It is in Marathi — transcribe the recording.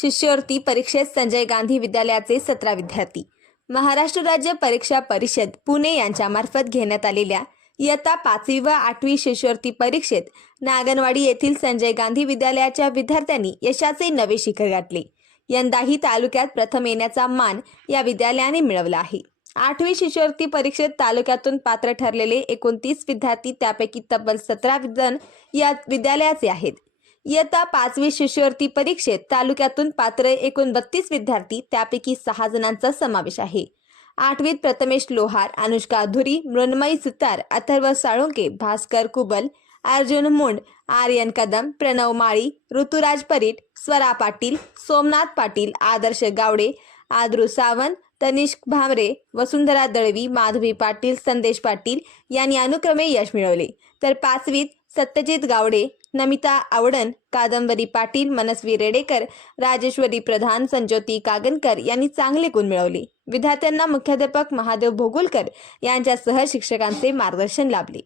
शिष्यवृत्ती परीक्षेत संजय गांधी विद्यालयाचे सतरा विद्यार्थी. महाराष्ट्र राज्य परीक्षा परिषद पुणे यांच्यामार्फत घेण्यात आलेल्या इयत्ता पाचवी व आठवी शिष्यवृत्ती परीक्षेत नागनवाडी येथील संजय गांधी विद्यालयाच्या विद्यार्थ्यांनी यशाचे नवे शिखर गाठले. यंदाही तालुक्यात प्रथम येण्याचा मान या विद्यालयाने मिळवला आहे. आठवी शिष्यवृत्ती परीक्षेत तालुक्यातून पात्र ठरलेले एकोणतीस विद्यार्थी त्यापैकी तब्बल सतरा जण या विद्यालयाचे आहेत. इयत्ता पाचवी शिष्यवृत्ती परीक्षेत तालुक्यातून पात्र एकूण बत्तीस विद्यार्थी त्यापैकी सहा जणांचा समावेश आहे. आठवीत प्रथमेश लोहार अनुष्का धुरी मृण्मयी सुतार अथर्व साळुंके भास्कर कुबल अर्जुन मुंड आर्यन कदम प्रणव माळी ऋतुराज परीट स्वरा पाटील सोमनाथ पाटील आदर्श गावडे आद्रू सावंत तनिष्क भामरे वसुंधरा दळवी माधवी पाटील संदेश पाटील यांनी अनुक्रमे यश मिळवले. तर पाचवीत सत्यजित गावडे नमिता आवडन कादंबरी पाटील मनस्वी रेडेकर राजेश्वरी प्रधान संज्योती कागनकर यांनी चांगले गुण मिळवले. विद्यार्थ्यांना मुख्याध्यापक महादेव भोगुलकर यांच्यासह शिक्षकांचे मार्गदर्शन लाभले.